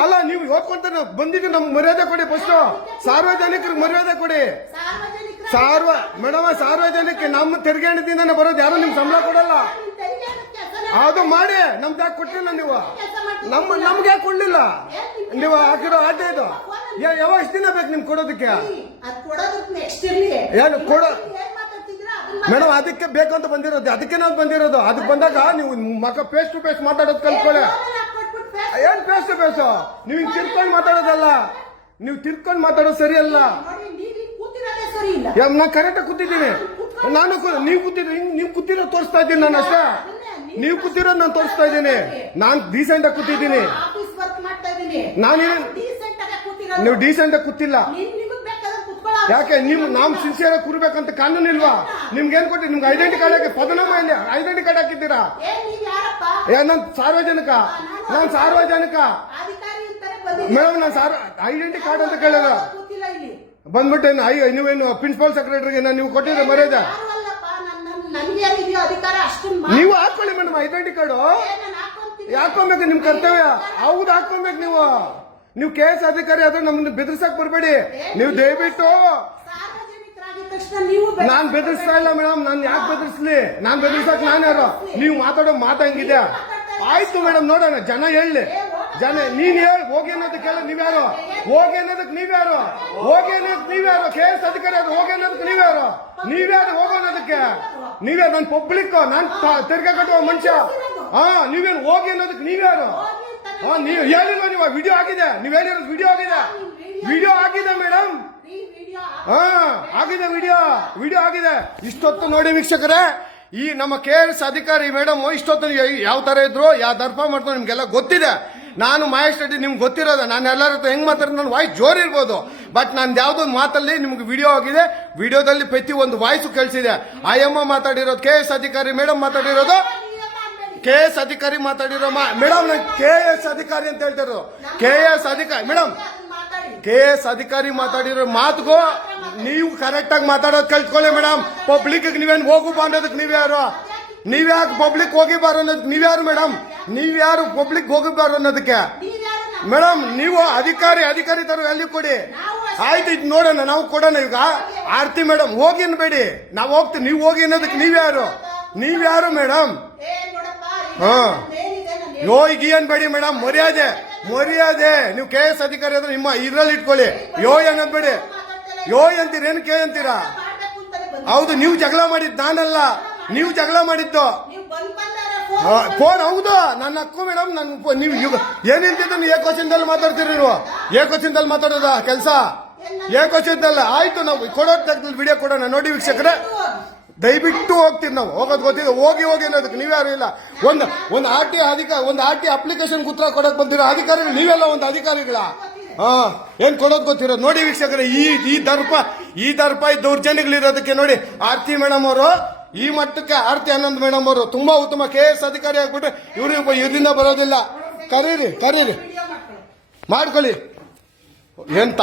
ಅಲ್ಲ ನೀವು ಓದ್ಕೊಂತ ಬಂದಿದ್ದು ನಮ್ಗೆ ಮರ್ಯಾದೆ ಕೊಡಿ ಫಸ್ಟ್ ಸಾರ್ವಜನಿಕರಿಗೆ ಮರ್ಯಾದೆ ಕೊಡಿ. ಸಾರ್ವ ಮೇಡಮ್ ಸಾರ್ವಜನಿಕ ನಮ್ಮ ತೆರಿಗೆ ಹಣದಿಂದಾನೆ ಬರೋದು ಯಾರು ನಿಮ್ಗೆ ಸಂಬಳ ಕೊಡಲ್ಲ? ಅದು ಮಾಡಿ ನಮ್ದು ಯಾಕೆ ಕೊಟ್ಟಿಲ್ಲ ನೀವು? ನಮ್ಮ ನಮ್ಗೆ ಯಾಕೆ ಕೊಡ್ಲಿಲ್ಲ? ನೀವು ಹಾಕಿರೋ ಆಟ ಇದು. ಯಾವ ಎಷ್ಟು ದಿನ ಬೇಕು ನಿಮ್ಗೆ ಕೊಡೋದಕ್ಕೆ? ಏನು ಕೊಡೋ- ಮೇಡಮ್ ಅದಕ್ಕೆ ಬೇಕು ಅಂತ ಬಂದಿರೋದು ಅದಕ್ಕೆ ನಾವು ಬಂದಿರೋದು. ಅದಕ್ಕೆ ಬಂದಾಗ ನೀವು ಮಗ ಫೇಸ್ ಟು ಫೇಸ್ ಮಾತಾಡೋದು ಕಲ್ತ್ಕೊಳ್ಳಿ. ಏನ್ ಫೇಸ್ ಟು ಫೇಸ್ ನೀವು ಹಿಂಗ್ ತಿರ್ಕೊಂಡು ಮಾತಾಡೋದಲ್ಲ. ನೀವು ತಿರ್ಕೊಂಡು ಮಾತಾಡೋದು ಸರಿ ಅಲ್ಲ. ನೋಡಿ ಕರೆಕ್ಟ್ ನಾ ಕೂತಿದ್ದೀನಿ. ನಾನು ನೀವು ಕೂತಿರೋ ನೀವು ಕೂತಿರೋ ತೋರಿಸ್ತಾ ಇದ್ದೀನಿ ನಾನು ಅಷ್ಟೇ. ನೀವು ಕೂತಿರೋ ನಾನು ತೋರಿಸ್ತಾ ಇದ್ದೀನಿ. ನಾನು ಡೀಸೆಂಟ್ ಆಗಿ ಕೂತಿದ್ದೀನಿ. ನಾನೇನ್ ನೀವು ಡೀಸೆಂಟ್ ಆಗಿ ಕೂತಿಲ್ಲ ನೀನ್ ನಿಮಗ್ ಬೇಕಾದ್ರೆ ಕುತ್ಕೊಳ್ಳೋ ಯಾಕೆ ನೀವು ನಾಮ್ ಸಿನ್ಸಿಯರ್ ಆಗಿ ಕೂರ್ಬೇಕಂತ ಕಾನೂನು ಇಲ್ವಾ? ನಿಮ್ಗೆ ಏನ್ ಕೊಟ್ಟಿ ನಿಮ್ಗೆ ಐಡೆಂಟಿ ಕಾರ್ಡ್ ಹಾಕಿ ಪದನಾಮ ಇಲ್ಲಿ ಐಡೆಂಟಿ ಕಾರ್ಡ್ ಹಾಕಿದ್ದೀರಾ? ನೀವ್ ನಾನು ಸಾರ್ವಜನಿಕ. ನಾನು ಸಾರ್ವಜನಿಕ. ಮೇಡಮ್ ನಾನು ಸಾರ್ ಐಡೆಂಟಿ ಕಾರ್ಡ್ ಅಂತ ಕೇಳಿದ. ಬಂದ್ಬಿಟ್ಟೇನು ಬಂದ್ಬಿಟ್ಟು ಏನು ಅಯ್ಯೋ ನೀವೇನು ಪ್ರಿನ್ಸಿಪಲ್ ಸೆಕ್ರೆಟರಿಗೆ ನಾನು ನೀವು ಕೊಟ್ಟಿದ್ರೆ ಮರ್ಯಾದೆ? ನೀವು ಹಾಕೊಳ್ಳಿ ಮೇಡಮ್ ಐಡೆಂಟಿ ಕಾರ್ಡು ಯಾಕೊಂಬೇಕು ನಿಮ್ ಕರ್ತವ್ಯ? ಹೌದು ಹಾಕೊಬೇಕು ನೀವು. ನೀವು ಕೆ ಎಸ್ ಅಧಿಕಾರಿ ಆದ್ರೆ ನಮ್ಮನ್ನ ಬೆದರ್ಸಕ್ ಬರಬೇಡಿ. ನೀವು ದಯವಿಟ್ಟು ನಾನ್ ಬೆದರ್ಸ್ತಾ ಇಲ್ಲ ಮೇಡಮ್ ನಾನ್ ಯಾಕೆ ಬೆದರ್ಸ್ಲಿ? ನಾನ್ ಬೆದರ್ಸಕ್ ನಾನು ಯಾರು? ನೀವು ಮಾತಾಡೋ ಮಾತಂಗಿದೆ ಆಯ್ತು ಮೇಡಮ್ ನೋಡೋಣ ಜನ ಹೇಳಿ. ಜನ ನೀನ್ ಹೇಳಿ ಹೋಗಿ ಅನ್ನೋದಕ್ಕೆ ಕೇಳ ನೀವ್ಯಾರು? ಹೋಗಿ ಅನ್ನೋದಕ್ಕೆ ನೀವ್ಯಾರು? ಹೋಗಿ ಅನ್ನೋದಕ್ಕೆ ನೀವ್ಯಾರು? ಕೆ ಎಸ್ ಅಧಿಕಾರಿ ಅದು ಹೋಗಿ ಅನ್ನೋದಕ್ಕೆ ನೀವ್ಯಾರು? ನೀವ್ಯಾರು ಹೋಗೋ ಅನ್ನೋದಕ್ಕೆ? ನೀವೇ ನನ್ ಪಬ್ಲಿಕ್ ನಾನು ತಿರ್ಗಾ ಕಟ್ಟುವ ಮನುಷ್ಯ. ಹಾ ನೀವೇನು ಹೋಗಿ ಅನ್ನೋದಕ್ಕೆ ನೀವ್ಯಾರು? ನೀವು ಹೇಳಿಲ್ವ ನೀವು ವಿಡಿಯೋ ಆಗಿದೆ ನೀವ್ ಹೇಳಿರೋದು ವಿಡಿಯೋ ಆಗಿದೆ ವಿಡಿಯೋ ಆಗಿದೆ ಮೇಡಮ್ ಹಾ ಆಗಿದೆ ವಿಡಿಯೋ ವಿಡಿಯೋ ಆಗಿದೆ ಇಷ್ಟೊತ್ತು ನೋಡಿ ವೀಕ್ಷಕರೇ ಈ ನಮ್ಮ ಕೆ ಎಸ್ ಅಧಿಕಾರಿ ಮೇಡಮ್ ಇಷ್ಟೊತ್ತು ಯಾವ ತರ ಇದ್ರು ಯಾವ ದರ್ಪ ಮಾಡ್ತಾರೆ ನಿಮ್ಗೆಲ್ಲ ಗೊತ್ತಿದೆ. ನಾನು ಮಹೇಶ್ ರೆಡ್ಡಿ ನಿಮ್ಗೆ ಗೊತ್ತಿರೋದ ನಾನು ಎಲ್ಲರ ಹತ್ರ ಹೆಂಗ್ ಮಾತಾಡ್ತೀನಿ ನನ್ನ ವಾಯ್ಸ್ ಜೋರ್ ಇರ್ಬೋದು. ಬಟ್ ನಾನು ಯಾವ್ದೊಂದು ಮಾತಲ್ಲಿ ನಿಮ್ಗೆ ವಿಡಿಯೋ ಆಗಿದೆ ವಿಡಿಯೋದಲ್ಲಿ ಪ್ರತಿ ಒಂದು ವಾಯ್ಸ್ ಕೇಳಿಸಿದೆ. ಆಯಮ್ಮ ಮಾತಾಡಿರೋದು ಕೆ ಎಸ್ ಅಧಿಕಾರಿ ಮೇಡಮ್ ಮಾತಾಡಿರೋದು. ಕೆ ಎಸ್ ಅಧಿಕಾರಿ ಮಾತಾಡಿರೋ ಮೇಡಮ್ ನಾನು ಕೆ ಎಸ್ ಅಧಿಕಾರಿ ಅಂತ ಹೇಳ್ತಾರ ಕೆ ಎಸ್ ಅಧಿಕಾರಿ ಮೇಡಮ್ ಕೆ ಎಸ್ ಅಧಿಕಾರಿ ಮಾತಾಡಿರೋ ಮಾತುಗೂ ನೀವು ಕರೆಕ್ಟ್ ಆಗಿ ಮಾತಾಡೋದು ಕಲ್ತ್ಕೊಳ್ಳಿ ಮೇಡಮ್. ಪಬ್ಲಿಕ್ ನೀವೇನು ಹೋಗು ಬಾ ಅನ್ನೋದಕ್ಕೆ ನೀವ್ಯಾರು ನೀವ್ಯಾಕೆ ಪಬ್ಲಿಕ್ ಹೋಗಿ ಬಾರ ಅನ್ನೋದಕ್ಕೆ ನೀವ್ಯಾರು ಮೇಡಮ್? ನೀವ್ಯಾರು ಪಬ್ಲಿಕ್ ಹೋಗಿಬಾರ ಅನ್ನೋದಕ್ಕೆ? ನೀವ್ಯಾರು ಮೇಡಮ್ ನೀವು ಅಧಿಕಾರಿ ಅಧಿಕಾರಿ ತರ ವ್ಯಾಲ್ಯೂ ಕೊಡಿ. ಆಯ್ತು ಇದು ನೋಡೋಣ ನಾವು ಕೊಡೋಣ ಈಗ. ಆರ್ತಿ ಮೇಡಮ್ ಹೋಗಿ ಅನ್ಬೇಡಿ. ನಾವು ಹೋಗ್ತೀವಿ ನೀವು ಹೋಗಿ ಅನ್ನೋದಕ್ಕೆ ನೀವ್ಯಾರು ನೀವ್ಯಾರು ಮೇಡಮ್? ಹಾ. ಯೋ, ಈಗ ಅನ್ಬೇಡಿ ಮೇಡಮ್? ಮರ್ಯಾದೆ. ಮರ್ಯಾದೆ. ನೀವು ಕೆ ಎಸ್ ಅಧಿಕಾರಿ ಆದ್ರೆ ನಿಮ್ಮ ಇದ್ರಲ್ಲಿ ಇಟ್ಕೊಳ್ಳಿ. ಯೋ ಅನ್ನೋದ್ಬೇಡಿ ಯೋ, ಅಂತೀರ, ಏನು ಕೆ ಅಂತೀರಾ. ಹೌದು, ನೀವು ಜಗಳ ಮಾಡಿದ್ ನಾನಲ್ಲ. ನೀವು ಜಗಳ ಮಾಡಿದ್ದು. ಫೋನ್ ಹೌದು. ನನ್ನ ಅಕ್ಕು ಮೇಡಮ್, ನನ್ ನೀವು ಯುಗ ಏನ್ ನಿಂತಿದ್ದು ನೀವು ಏಕವಚನದಲ್ಲಿ ಮಾತಾಡ್ತೀರಿ ನೀವು. ಏಕೋಚಿಂದಲ್ಲಿ ಮಾತಾಡೋದ ಕೆಲಸ? ಏಕೋಚಿಂದಲ್ಲ ಆಯ್ತು, ನಾವು ಕೊಡೋ ವಿಡಿಯೋ ಕೊಡೋಣ. ನೋಡಿ ವೀಕ್ಷಕರೇ. ದಯವಿಟ್ಟು ಹೋಗ್ತೀವಿ ನಾವು. ಹೋಗೋದು ಗೊತ್ತಿದೆ ಹೋಗಿ ಹೋಗಿ ಅನ್ನೋದಕ್ಕೆ ನೀವ್ಯಾರು ಇಲ್ಲ. ಒಂದು ಒಂದು ಆರ್ ಟಿ ಅಧಿಕಾರ ಒಂದು ಆರ್ ಟಿ ಅಪ್ಲಿಕೇಶನ್ ಉತ್ತರ ಕೊಡಕ್ ಬಂದಿರೋ ಅಧಿಕಾರಿಗಳು ನೀವೆಲ್ಲ ಒಂದು ಅಧಿಕಾರಿಗಳ. ಹಾ, ಏನ್ ಕೊಡೋದು ಗೊತ್ತಿರ ನೋಡಿ ವೀಕ್ಷಕರೇ, ಈ ಈ ದರ್ಪ ಈ ದರ್ಪ, ಈ ದೌರ್ಜನ್ಯಗಳಿರೋದಕ್ಕೆ ನೋಡಿ ಆರ್ತಿ ಮೇಡಮ್ ಅವರು, ಈ ಮಟ್ಟಕ್ಕೆ ಆರ್ತಿ ಆನಂದ್ ಮೇಡಮ್ ಅವರು ತುಂಬಾ ಉತ್ತಮ ಕೆ ಎಸ್ ಅಧಿಕಾರಿ ಆಗ್ಬಿಟ್ರೆ ಇವರು ಇದರಿಂದ ಬರೋದಿಲ್ಲ. ಕರೀರಿ ಕರೀರಿ. ಮಾಡ್ಕೊಳ್ಳಿ. ಏನ್